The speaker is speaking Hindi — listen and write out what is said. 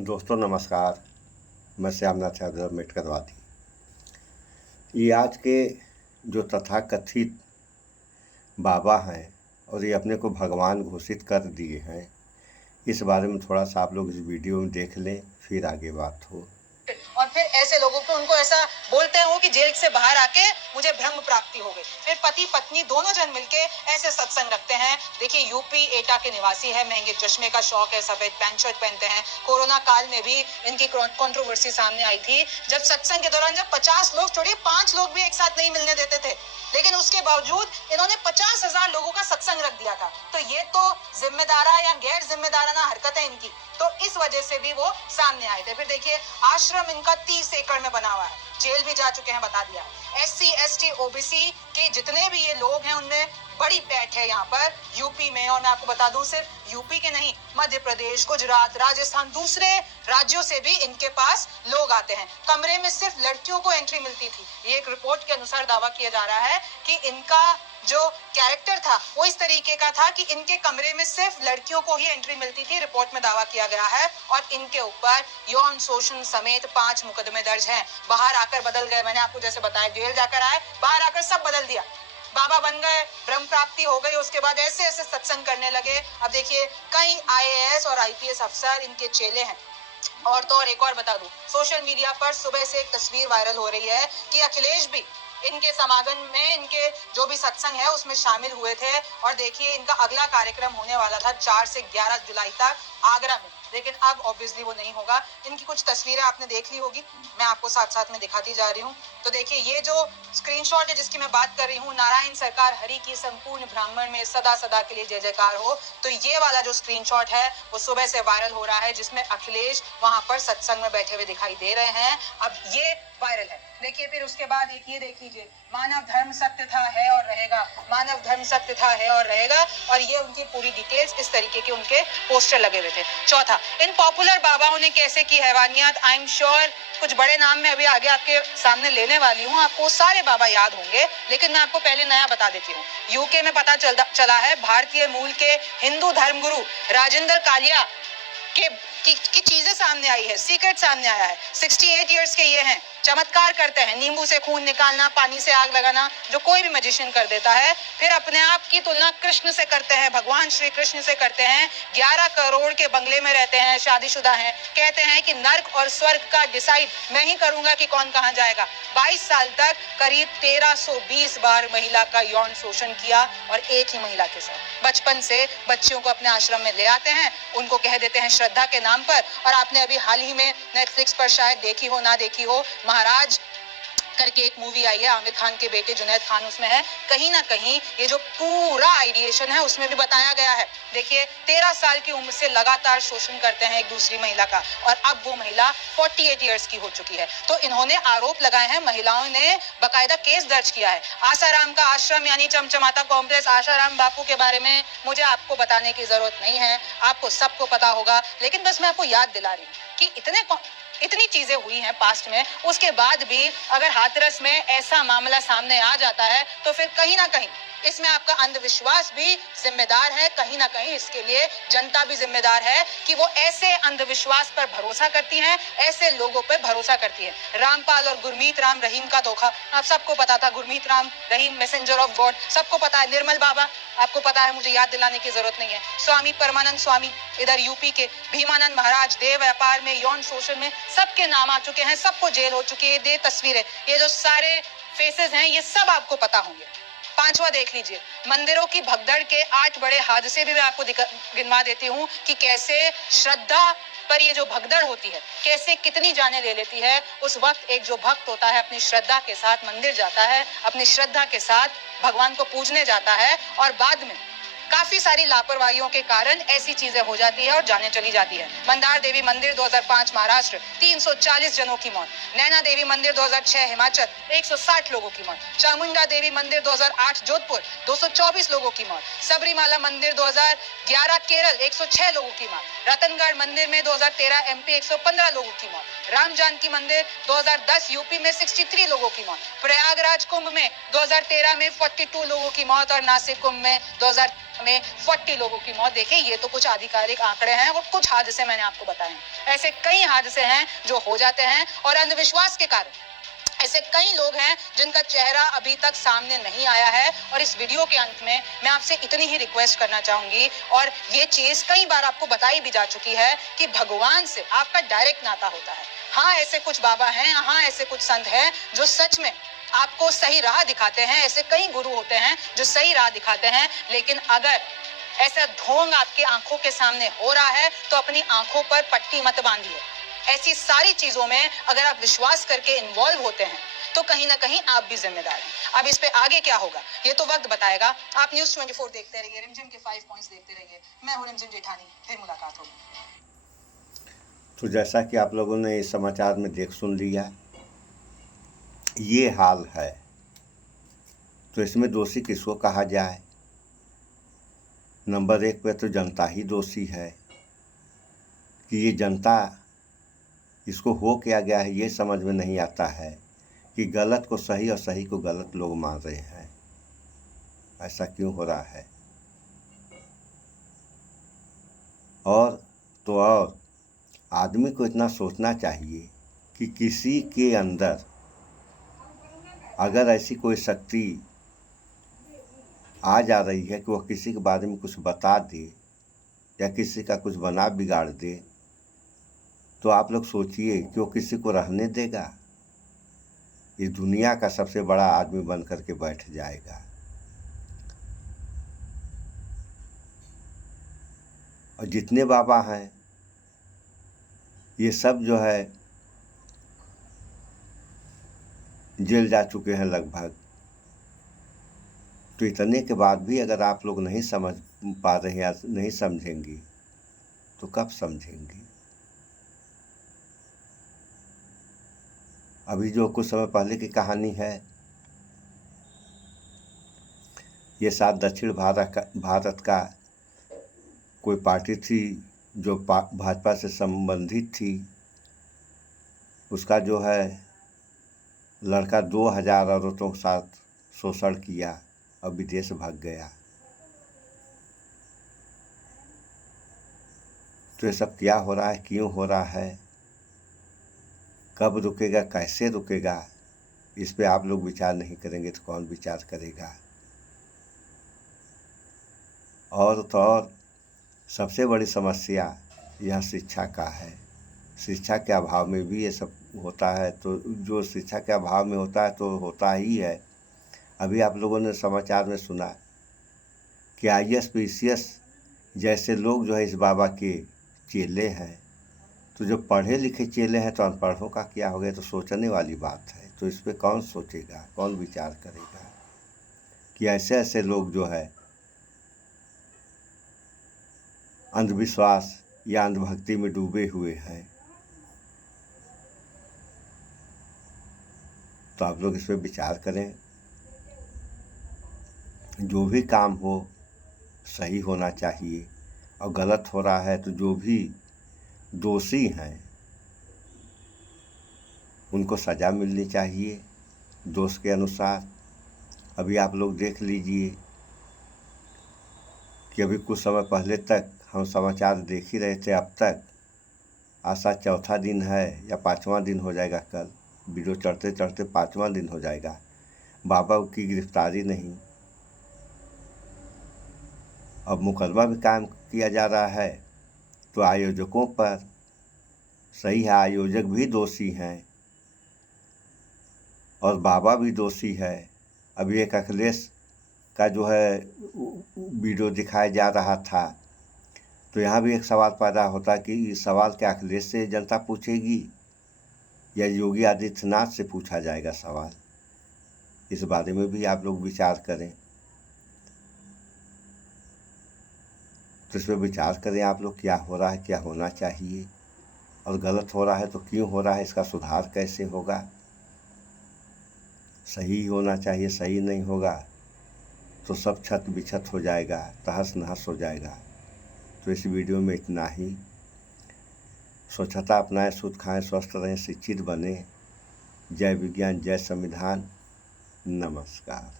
दोस्तों नमस्कार। मैं श्यामनाथ यादव मेटकरवादी। ये आज के जो तथाकथित बाबा हैं और ये अपने को भगवान घोषित कर दिए हैं, इस बारे में थोड़ा सा आप लोग इस वीडियो में देख लें, फिर आगे बात हो। और फिर ऐसे लोगों को उनको ऐसा बोलते हैं कि जेल से बाहर आके मुझे ब्रह्म प्राप्ति हो गई। फिर पति पत्नी दोनों जन मिलके ऐसे सत्संग रखते हैं। देखिए यूपी एटा के निवासी है, महंगे चश्मे का शौक है, सफेद पैंट शर्ट पहनते हैं। कोरोना काल में भी इनकी कंट्रोवर्सी सामने आई थी, जब सत्संग के दौरान जब 50 लोग छोड़िए 5 लोग भी एक साथ नहीं मिलने देते थे, लेकिन उसके बावजूद इन्होंने 50,000 लोगों का सत्संग रख दिया था। तो ये तो जिम्मेदारा या गैर जिम्मेदाराना हरकत है इनकी, तो इस वजह से भी वो सामने आए थे। फिर देखिए आश्रम इनका 30 एकड़ में बना हुआ है, जेल भी जा चुके हैं, बता दिया। SC ST OBC के जितने भी ये लोग हैं उनमें बड़ी पैठ है यहाँ पर यूपी में। और मैं आपको बता दूं सिर्फ यूपी के नहीं, मध्य प्रदेश, गुजरात, राजस्थान, दूसरे राज्यों से भी इनके पास लोग आते हैं। कमरे में सिर्फ लड़कियों को एंट्री मिलती थी। ये एक रिपोर्ट के अनुसार दावा किया जा रहा है कि इनका जो कैरेक्टर था वो इस तरीके का था कि इनके कमरे में सिर्फ लड़कियों को ही एंट्री मिलती थी। रिपोर्ट में दावा किया गया है और इनके ऊपर यौन शोषण समेत 5 मुकदमे दर्ज हैं। बाहर आकर बदल गए, मैंने आपको जैसे बताया, जेल जाकर आए, बाहर आकर सब बदल दिया, बाबा बन गए, ब्रह्म प्राप्ति हो गई, उसके बाद ऐसे ऐसे सत्संग करने लगे। अब देखिए कई IAS और IPS अफसर इनके चेले हैं। और तो और एक और बता दूं, सोशल मीडिया पर सुबह से एक तस्वीर वायरल हो रही है कि अखिलेश भी इनके समागम में, इनके जो भी सत्संग है उसमें शामिल हुए थे। और देखिए इनका अगला कार्यक्रम होने वाला था 4 से 11 जुलाई तक आगरा में, लेकिन अब ऑब्वियसली वो नहीं होगा। इनकी कुछ तस्वीरें आपने देख ली होगी, मैं आपको साथ साथ में दिखाती जा रही हूँ। तो देखिए ये जो स्क्रीनशॉट है जिसकी मैं बात कर रही हूँ, नारायण सरकार हरि की संपूर्ण ब्राह्मण में सदा सदा के लिए जय जयकार हो, तो ये वाला जो स्क्रीनशॉट है वो सुबह से वायरल हो रहा है, जिसमें अखिलेश वहां पर सत्संग में बैठे हुए दिखाई दे रहे हैं। अब ये वायरल है। देखिए फिर उसके बाद एक ये देख लीजिए, मानव धर्म सत्य था, है और रहेगा, मानव धर्म सत्य था, है और रहेगा। और ये उनकी पूरी डिटेल्स, इस तरीके के उनके पोस्टर लगे हुए थे। चौथा, इन पॉपुलर बाबाओं ने कैसे की हैवानियत। आई एम श्योर कुछ बड़े नाम में अभी आगे आपके सामने लेने वाली हूँ, आपको सारे बाबा याद होंगे, लेकिन मैं आपको पहले नया बता देती हूँ। यूके में पता चला है भारतीय मूल के हिंदू धर्मगुरु राजेंद्र कालिया की चीजें सामने आई है, सीक्रेट सामने आया है। 68 इयर्स के ये हैं, चमत्कार करते हैं, नींबू से खून निकालना, पानी से आग लगाना, जो कोई भी मैजिशियन कर देता है। फिर अपने आप की तुलना कृष्ण से करते हैं, भगवान श्री कृष्ण से करते हैं। 11 करोड़ के बंगले में रहते हैं, शादीशुदा हैं, कहते हैं कि नर्क और स्वर्ग का डिसाइड मैं ही करूंगा कि कौन कहां जाएगा। 22 साल तक करीब 1320 बार महिला का यौन शोषण किया, और एक ही महिला के साथ। बचपन से बच्चियों को अपने आश्रम में ले आते हैं, उनको कह देते हैं श्रद्धा के नाम पर। और आपने अभी हाल ही में नेटफ्लिक्स पर शायद देखी हो ना देखी हो, महाराज करके एक मूवी आई है, आमिर खान के बेटे जुनैद खान उसमें है। कहीं ना कहीं ये जो पूरा आइडिएशन है उसमें भी बताया गया है। देखिए 13 साल की उम्र से लगातार शोषण करते हैं एक दूसरी महिला का, और अब वो महिला 48 इयर्स की हो चुकी है। तो इन्होंने आरोप लगाए हैं, महिलाओं ने बकायदा केस दर्ज किया है। आसाराम का आश्रम यानी चमचमाता कॉम्प्लेक्स, आसाराम बापू के बारे में मुझे आपको बताने की जरूरत नहीं है, आपको सबको पता होगा, लेकिन बस मैं आपको याद दिला रही हूँ कि इतनी चीजें हुई हैं पास्ट में, उसके बाद भी अगर हाथरस में ऐसा मामला सामने आ जाता है तो फिर कहीं ना कहीं इसमें आपका अंधविश्वास भी जिम्मेदार है, कहीं ना कहीं इसके लिए जनता भी जिम्मेदार है कि वो ऐसे अंधविश्वास पर भरोसा करती है, ऐसे लोगों पर भरोसा करती है। रामपाल और गुरमीत राम रहीम का धोखा आप सबको पता था, Gurmeet Ram Rahim messenger of God, सबको पता है। निर्मल बाबा आपको पता है, मुझे याद दिलाने की जरूरत नहीं है। स्वामी परमानंद स्वामी इधर यूपी के, भीमानंद महाराज देह व्यापार में, यौन शोषण में, सबके नाम आ चुके हैं, सबको जेल हो चुकी है। ये तस्वीरें, ये जो सारे फेसेस हैं, ये सब आपको पता होंगे। पांचवा देख लीजिए, मंदिरों की भगदड़ के 8 बड़े हादसे भी मैं आपको गिनवा देती हूँ कि कैसे श्रद्धा पर ये जो भगदड़ होती है, कैसे कितनी जाने ले लेती है। उस वक्त एक जो भक्त होता है अपनी श्रद्धा के साथ मंदिर जाता है, अपनी श्रद्धा के साथ भगवान को पूजने जाता है, और बाद में काफी सारी लापरवाहियों के कारण ऐसी चीजें हो जाती है और जाने चली जाती है। मंदार देवी मंदिर 2005 महाराष्ट्र, 340 जनों की मौत। नैना देवी मंदिर 2006 हिमाचल, 160 लोगों की मौत। चामुंडा देवी मंदिर 2008 जोधपुर, 224 लोगों की मौत। सबरीमाला मंदिर 2011 केरल, 106 लोगों की मौत। रतनगढ़ मंदिर में 2013 MP, 115 लोगों की मौत। राम जानकी मंदिर 2010 यूपी में 63 लोगों की मौत। प्रयागराज कुंभ में 2013 में 42 लोगों की मौत, और नासिक कुंभ में में 40 लोगों की मौत। देखिए, ये तो कुछ आधिकारिक आंकड़े हैं और कुछ हादसे मैंने आपको बताए हैं। ऐसे कई हादसे हैं जो हो जाते हैं और अंधविश्वास के कारण ऐसे कई लोग हैं जिनका चेहरा अभी तक सामने नहीं आया है। और इस वीडियो के अंत में मैं आपसे इतनी ही रिक्वेस्ट करना चाहूंगी, और ये चीज कई बार आपको बताई भी जा चुकी है, कि भगवान से आपका डायरेक्ट नाता होता है। हाँ, ऐसे कुछ बाबा हैं, हाँ ऐसे कुछ संत हैं जो सच में आपको सही राह दिखाते हैं। ऐसे कई गुरु होते हैं जो सही राह दिखाते हैं। लेकिन अगर ऐसा ढोंग आपकी आंखों के सामने हो रहा है तो अपनी आंखों पर पट्टी मत बांधिए। ऐसी सारी चीजों में अगर आप विश्वास करके इन्वॉल्व होते हैं तो कहीं ना कहीं आप भी जिम्मेदार हैं। अब इस पे आगे क्या होगा ये तो वक्त बताएगा। आप न्यूज़ 24 देखते रहिए, रिमझिम के 5 पॉइंट्स देखते रहिए। मैं हूं रिमझिम जेठानी, फिर मुलाकात होगी। तो जैसा कि आप लोगों ने इस समाचार में देख सुन लिया, ये हाल है, तो इसमें दोषी किसको कहा जाए? नंबर 1 पे तो जनता ही दोषी है कि ये जनता, इसको हो क्या गया है ये समझ में नहीं आता है कि गलत को सही और सही को गलत लोग मान रहे हैं। ऐसा क्यों हो रहा है? और आदमी को इतना सोचना चाहिए कि किसी के अंदर अगर ऐसी कोई शक्ति आ जा रही है कि वह किसी के बारे में कुछ बता दे या किसी का कुछ बना बिगाड़ दे, तो आप लोग सोचिए कि वो किसी को रहने देगा? इस दुनिया का सबसे बड़ा आदमी बन करके बैठ जाएगा। और जितने बाबा हैं ये सब जो है जेल जा चुके हैं लगभग। तो इतने के बाद भी अगर आप लोग नहीं समझ पा रहे हैं या नहीं समझेंगी तो कब समझेंगी? अभी जो कुछ समय पहले की कहानी है, ये शायद दक्षिण भारत का कोई पार्टी थी जो भाजपा से संबंधित थी। उसका जो है लड़का 2000 औरतों के साथ शोषण किया और विदेश भाग गया। तो ये सब क्या हो रहा है, क्यों हो रहा है, कब रुकेगा, कैसे रुकेगा, इस पे आप लोग विचार नहीं करेंगे तो कौन विचार करेगा? और तो और सबसे बड़ी समस्या यह शिक्षा का है। शिक्षा के अभाव में भी ये सब होता है। तो जो शिक्षा के अभाव में होता है तो होता ही है। अभी आप लोगों ने समाचार में सुना कि IAS PCS जैसे लोग जो है इस बाबा के चेले हैं। तो जो पढ़े लिखे चेले हैं तो अनपढ़ों का क्या हो गया? तो सोचने वाली बात है। तो इस पे कौन सोचेगा, कौन विचार करेगा कि ऐसे ऐसे लोग जो है अंधविश्वास या अंधभक्ति में डूबे हुए हैं? तो आप लोग इस पर विचार करें। जो भी काम हो सही होना चाहिए, और गलत हो रहा है तो जो भी दोषी हैं उनको सज़ा मिलनी चाहिए दोष के अनुसार। अभी आप लोग देख लीजिए कि अभी कुछ समय पहले तक हम समाचार देख ही रहे थे। अब तक आशा चौथा दिन है या 5वां दिन हो जाएगा, कल वीडियो चढ़ते चढ़ते 5वां दिन हो जाएगा, बाबा की गिरफ्तारी नहीं। अब मुकदमा भी कायम किया जा रहा है तो आयोजकों पर। सही है, आयोजक भी दोषी हैं और बाबा भी दोषी है। अभी एक अखिलेश का जो है वीडियो दिखाया जा रहा था, तो यहाँ भी एक सवाल पैदा होता कि इस सवाल क्या अखिलेश से जनता पूछेगी या योगी आदित्यनाथ से पूछा जाएगा सवाल? इस बारे में भी आप लोग विचार करें। तो इस पर विचार करें आप लोग, क्या हो रहा है, क्या होना चाहिए, और गलत हो रहा है तो क्यों हो रहा है, इसका सुधार कैसे होगा? सही होना चाहिए, सही नहीं होगा तो सब छत बिछत हो जाएगा, तहस नहस हो जाएगा। तो इस वीडियो में इतना ही। स्वच्छता अपनाएं, शुद्ध खाएं, स्वस्थ रहें, शिक्षित बने। जय विज्ञान, जय संविधान। नमस्कार।